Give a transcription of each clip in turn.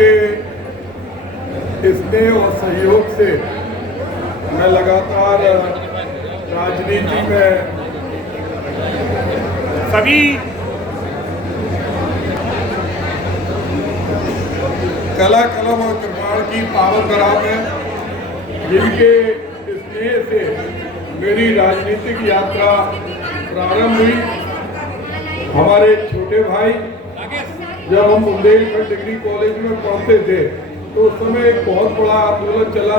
आपके स्नेह और सहयोग से मैं लगातार राजनीति में सभी कला कलम और कृपाण की पावन धरा में जिनके स्नेह से मेरी राजनीतिक यात्रा प्रारंभ हुई। हमारे छोटे भाई जब हम बुंदेलखंड डिग्री कॉलेज में पढ़ते थे तो उस समय एक बहुत बड़ा आंदोलन चला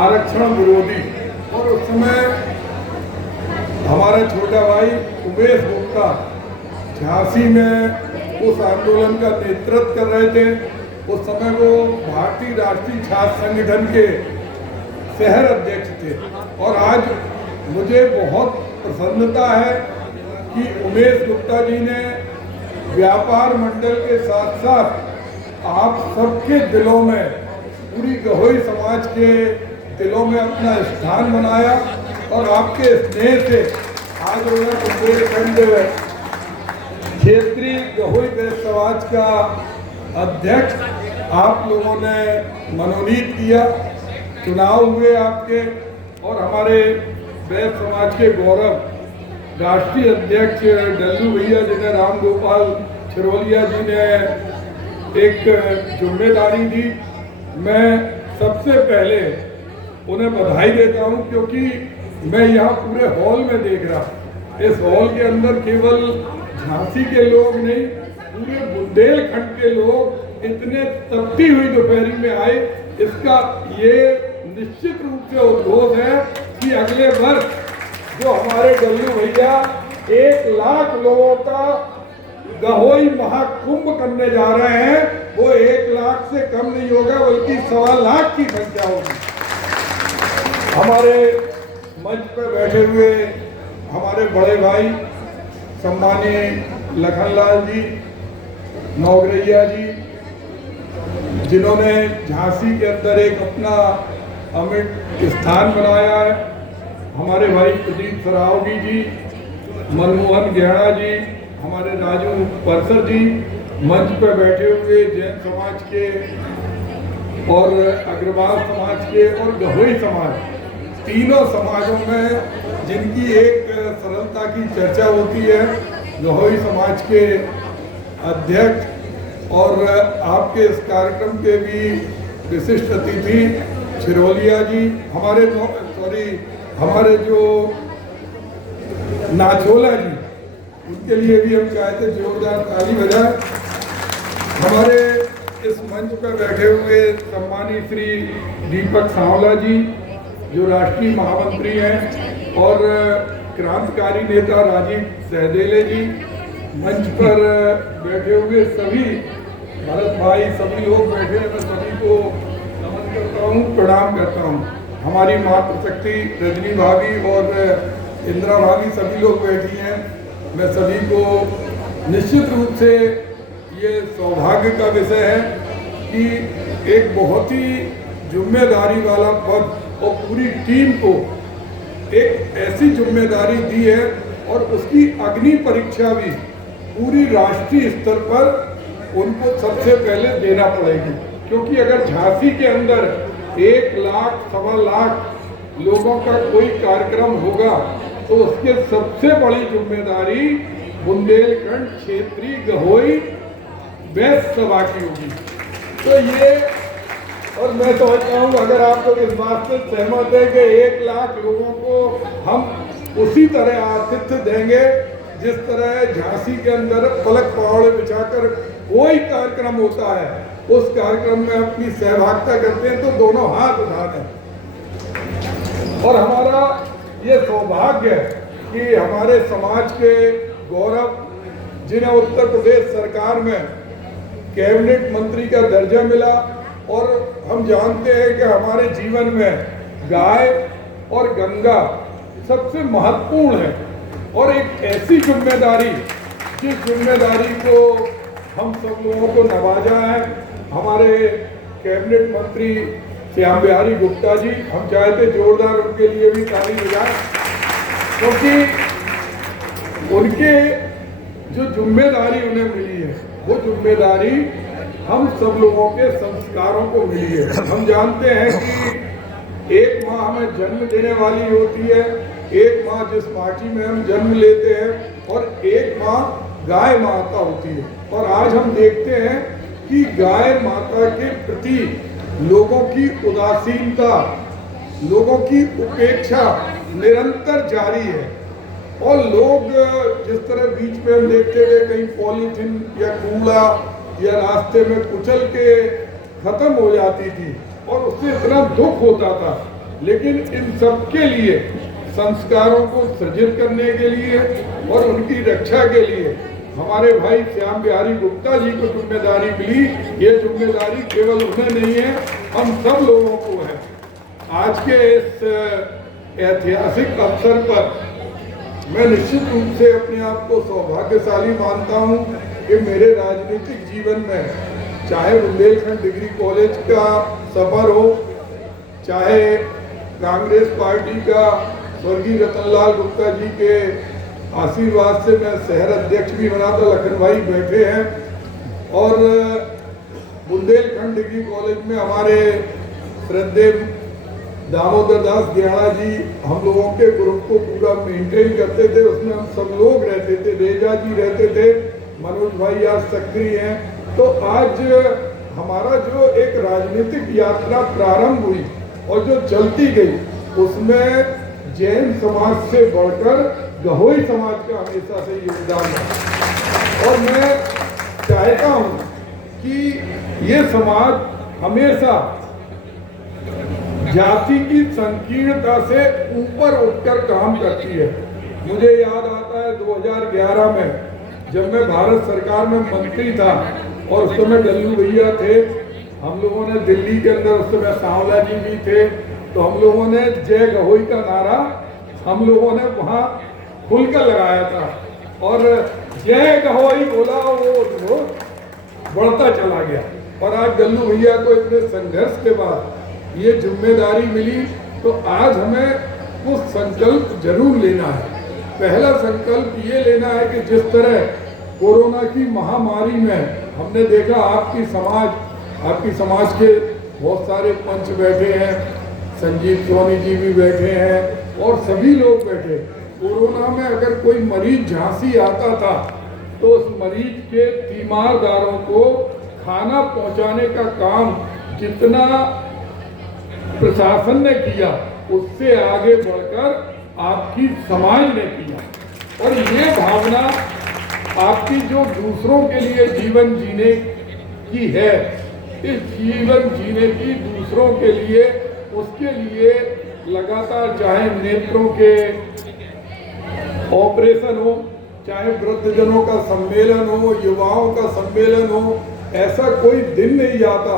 आरक्षण विरोधी, और उस समय हमारा छोटा भाई उमेश गुप्ता झांसी में उस आंदोलन का नेतृत्व कर रहे थे। उस समय वो भारतीय राष्ट्रीय छात्र संगठन के शहर अध्यक्ष थे, और आज मुझे बहुत प्रसन्नता है कि उमेश गुप्ता जी ने व्यापार मंडल के साथ साथ आप सबके दिलों में, पूरी गहोई समाज के दिलों में अपना स्थान बनाया, और आपके स्नेह से आज बुंदेलखंड क्षेत्रीय गहोई वैश्य समाज का अध्यक्ष आप लोगों ने मनोनीत किया। चुनाव हुए आपके, और हमारे वैश्य समाज के गौरव राष्ट्रीय अध्यक्ष डल्लू भैया जी ने, राम गोपाल छिरोलिया जी ने एक जिम्मेदारी दी। मैं सबसे पहले उन्हें बधाई देता हूं, क्योंकि मैं यहाँ पूरे हॉल में देख रहा, इस हॉल के अंदर केवल झांसी के लोग नहीं, पूरे बुंदेलखंड के लोग इतने तपती हुई दोपहरी में आए। इसका ये निश्चित रूप से उद्घोष है कि अगले वर्ष जो हमारे डल्लू भैया 1 लाख लोगों का गहोई महाकुंभ करने जा रहे हैं, वो 1 लाख से कम नहीं होगा, बल्कि 1.25 लाख की संख्या होगी। हमारे मंच पर बैठे हुए हमारे बड़े भाई सम्मानीय लखनलाल जी, नौगरैया जी, जिन्होंने झांसी के अंदर एक अपना अमिट स्थान बनाया है, हमारे भाई प्रदीप सरावगी जी, मनमोहन गहना जी, हमारे राजू परसर जी, मंच पर बैठे हुए जैन समाज के और अग्रवाल समाज के और गहोई समाज, तीनों समाजों में जिनकी एक सरलता की चर्चा होती है, गहोई समाज के अध्यक्ष और आपके इस कार्यक्रम के भी विशिष्ट अतिथि छिरोलिया जी, हमारे जो नाचोला जी, उनके लिए भी हम चाहते जोरदार ताली बजाएं। हमारे इस मंच पर बैठे हुए सम्मानित श्री दीपक सांवला जी, जो राष्ट्रीय महामंत्री हैं, और क्रांतिकारी नेता राजीव सहदेले जी, मंच पर बैठे हुए सभी भरत भाई, सभी लोग बैठे हैं, मैं सभी को नमन करता हूँ, प्रणाम करता हूँ। हमारी मातृशक्ति रजनी भाभी और इंदिरा भाभी सभी लोग बैठी हैं। मैं सभी को निश्चित रूप से ये सौभाग्य का विषय है कि एक बहुत ही जिम्मेदारी वाला पद और पूरी टीम को एक ऐसी जिम्मेदारी दी है, और उसकी अग्नि परीक्षा भी पूरी राष्ट्रीय स्तर पर उनको सबसे पहले देना पड़ेगी। क्योंकि अगर झांसी के अंदर 1 लाख, 1.25 लाख लोगों का कोई कार्यक्रम होगा, तो उसके सबसे बड़ी जिम्मेदारी बुंदेलखंड क्षेत्रीय गहोई वैश्य सभा की होगी। तो ये, और मैं समझता हूँ अगर आप लोग इस बात से सहमत है कि 1 लाख लोगों को हम उसी तरह आतिथ्य देंगे जिस तरह झांसी के अंदर पलक पहाड़े बिछाकर कोई कार्यक्रम होता है, उस कार्यक्रम में अपनी सहभागिता करते हैं, तो दोनों हाथ उठा दें। और हमारा ये सौभाग्य है कि हमारे समाज के गौरव, जिन्हें उत्तर प्रदेश सरकार में कैबिनेट मंत्री का दर्जा मिला, और हम जानते हैं कि हमारे जीवन में गाय और गंगा सबसे महत्वपूर्ण है, और एक ऐसी जिम्मेदारी, जिस जिम्मेदारी को हम सब लोगों को नवाजा है, हमारे कैबिनेट मंत्री श्याम बिहारी गुप्ता जी, हम चाहते जोरदार उनके लिए भी ताली बजाएं, क्योंकि उनके जो जिम्मेदारी उन्हें मिली है, वो जिम्मेदारी हम सब लोगों के संस्कारों को मिली है। हम जानते हैं कि एक माँ हमें जन्म देने वाली होती है, एक माँ जिस माटी में हम जन्म लेते हैं, और एक माँ गाय माता होती है। और आज हम देखते हैं कि गाय माता के प्रति लोगों की उदासीनता, लोगों की उपेक्षा निरंतर जारी है। और लोग जिस तरह बीच में हम देखते थे कहीं पॉलीथीन या कूड़ा या रास्ते में कुचल के खत्म हो जाती थी और उससे इतना दुख होता था, लेकिन इन सब के लिए, संस्कारों को सृजित करने के लिए और उनकी रक्षा के लिए हमारे भाई श्याम बिहारी गुप्ता जी को जिम्मेदारी मिली। ये जिम्मेदारी केवल उन्हें नहीं है, हम सब लोगों को है। आज के इस ऐतिहासिक अवसर पर मैं निश्चित रूप से अपने आप को सौभाग्यशाली मानता हूं कि मेरे राजनीतिक जीवन में, चाहे बुंदेलखंड डिग्री कॉलेज का सफर हो, चाहे कांग्रेस पार्टी का स्वर्गीय रतनलाल गुप्ता जी के आशीर्वाद से मैं शहर अध्यक्ष भी बना था, लखन भाई बैठे हैं, और बुंदेलखंड डिग्री कॉलेज में हमारे श्रद्धेय दामोदर दास ग्याड़ा जी हम लोगों के ग्रुप को पूरा मेंटेन करते थे। उसमें हम सब लोग रहते थे, रेजा जी रहते थे, मनोज भाई आज सक्रिय हैं। तो आज हमारा जो एक राजनीतिक यात्रा प्रारंभ हुई और जो चलती गई, उसमें जैन समाज से बढ़कर गहोई समाज का हमेशा से योगदान है। और मैं चाहता हूँ कि ये समाज हमेशा जाति की संकीर्णता से ऊपर उठकर काम करती है। मुझे याद आता है 2011 में जब मैं भारत सरकार में मंत्री था और उस समय डल्लू भैया थे, हम लोगों ने दिल्ली के अंदर, उस समय सांवला जी भी थे, तो हम लोगों ने जय गहोई का नारा हम लोगों ने वहाँ खुलकर लगाया था और जय गहोई बोला, वो बढ़ता चला गया। और आज डल्लू भैया को इतने संघर्ष के बाद ये जिम्मेदारी मिली, तो आज हमें कुछ संकल्प जरूर लेना है। पहला संकल्प ये लेना है कि जिस तरह कोरोना की महामारी में हमने देखा आपकी समाज के बहुत सारे पंच बैठे हैं, संजीव सोनी जी भी बैठे हैं और सभी लोग बैठे। कोरोना में अगर कोई मरीज झांसी आता था तो उस मरीज के तीमारदारों को खाना पहुंचाने का काम जितना प्रशासन ने किया, उससे आगे बढ़कर आपकी समाज ने किया। और ये भावना आपकी जो दूसरों के लिए जीवन जीने की है, इस जीवन जीने की दूसरों के लिए, उसके लिए लगातार चाहे नेत्रों के ऑपरेशन हो, चाहे वृद्धजनों का सम्मेलन हो, युवाओं का सम्मेलन हो, ऐसा कोई दिन नहीं जाता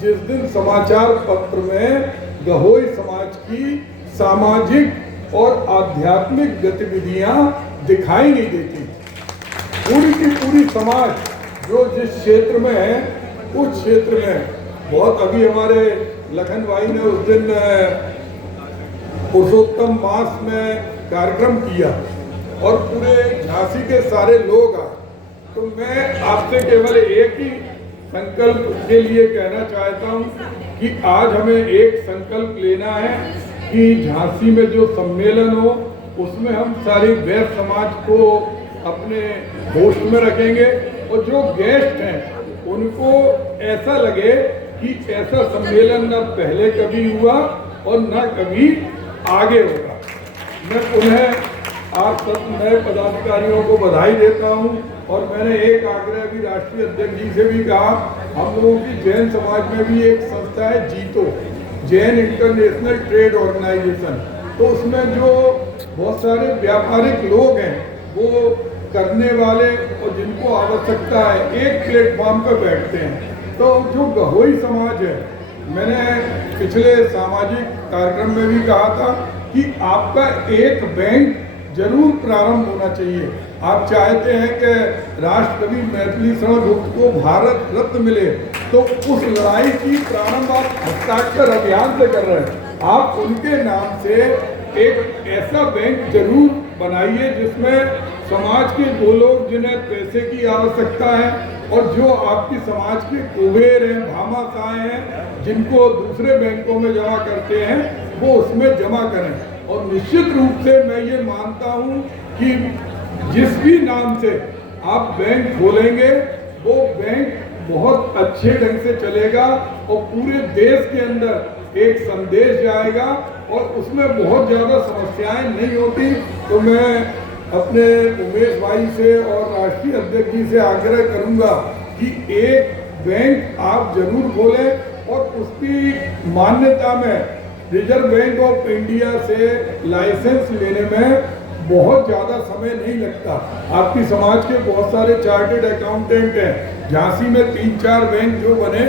जिस दिन समाचार पत्र में गहोई समाज की सामाजिक और आध्यात्मिक गतिविधियां दिखाई नहीं देती। पूरी की पूरी समाज जो जिस क्षेत्र में है, उस क्षेत्र में बहुत, अभी हमारे लखन भाई ने उस दिन पुरुषोत्तम मास में कार्यक्रम किया और पूरे झांसी के सारे लोग आए। तो मैं आपसे केवल एक ही संकल्प के लिए कहना चाहता हूं कि आज हमें एक संकल्प लेना है कि झांसी में जो सम्मेलन हो उसमें हम सारी वैश्य समाज को अपने होस्ट में रखेंगे और जो गेस्ट हैं उनको ऐसा लगे कि ऐसा सम्मेलन न पहले कभी हुआ और न कभी आगे होगा। मैं पुनः आप सब नए पदाधिकारियों को बधाई देता हूं और मैंने एक आग्रह भी राष्ट्रीय अध्यक्ष जी से भी कहा, हम लोगों की जैन समाज में भी एक संस्था है जीतो, जैन इंटरनेशनल ट्रेड ऑर्गेनाइजेशन। तो उसमें जो बहुत सारे व्यापारिक लोग हैं, वो करने वाले और जिनको आवश्यकता है एक प्लेटफॉर्म पर बैठते हैं। तो जो गहोई समाज है, मैंने पिछले सामाजिक कार्यक्रम में भी कहा था कि आपका एक बैंक जरूर प्रारंभ होना चाहिए। आप चाहते हैं कि राष्ट्रकवि मैथिली शरण गुप्त को भारत रत्न मिले, तो उस लड़ाई की प्रारंभ आप हस्ताक्षर अभियान से कर रहे हैं। आप उनके नाम से एक ऐसा बैंक जरूर बनाइए जिसमें समाज के वो लोग जिन्हें पैसे की आवश्यकता है और जो आपकी समाज के कुबेर हैं, भामाशाह हैं, जिनको दूसरे बैंकों में जमा करते हैं, वो उसमें जमा करें। और निश्चित रूप से मैं ये मानता हूँ कि जिस भी नाम से आप बैंक खोलेंगे वो बैंक बहुत अच्छे ढंग से चलेगा और पूरे देश के अंदर एक संदेश जाएगा और उसमें बहुत ज़्यादा समस्याएं नहीं होती। तो मैं अपने उमेश भाई से और राष्ट्रीय अध्यक्ष जी से आग्रह करूंगा कि एक बैंक आप जरूर खोलें और उसकी मान्यता में रिजर्व बैंक ऑफ इंडिया से लाइसेंस लेने में बहुत ज़्यादा समय नहीं लगता। आपकी समाज के बहुत सारे चार्टेड अकाउंटेंट हैं, झांसी में 3-4 बैंक जो बने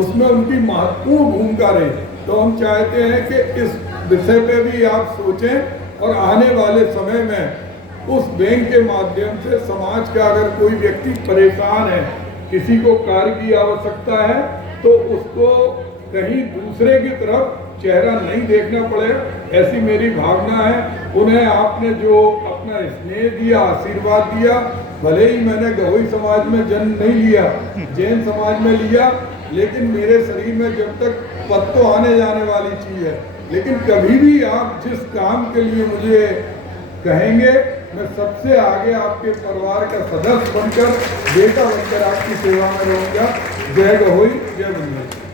उसमें उनकी महत्वपूर्ण भूमिका रही। तो हम चाहते हैं कि इस विषय पे भी आप सोचें और आने वाले समय में उस बैंक के माध्यम से समाज का अगर कोई व्यक्ति परेशान है, किसी को कार्य की आवश्यकता है, तो उसको कहीं दूसरे की तरफ चेहरा नहीं देखना पड़े, ऐसी मेरी भावना है। उन्हें आपने जो अपना स्नेह दिया, आशीर्वाद दिया, भले ही मैंने गहोई समाज में जन्म नहीं लिया, जैन समाज में लिया, लेकिन मेरे शरीर में जब तक पद तो आने जाने वाली चीज़ है, लेकिन कभी भी आप जिस काम के लिए मुझे कहेंगे मैं सबसे आगे आपके परिवार का सदस्य बनकर, बेटा बनकर आपकी सेवा में रहूँगा। जय गहोई, जय बंगाल।